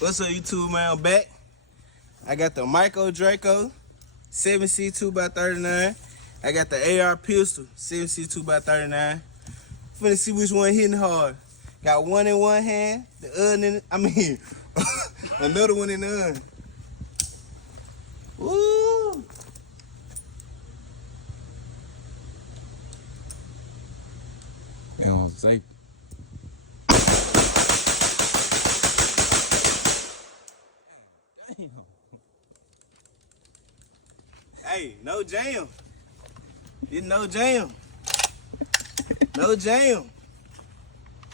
What's up, YouTube, man? I'm back. I got the Micro Draco 7C2x39. I got the AR pistol 7C2x39. Finna see which one hitting hard. Got one in one hand, the other in, another one in the other. Woo! You know what I'm saying? Damn. Hey, no jam. It's no jam. No jam.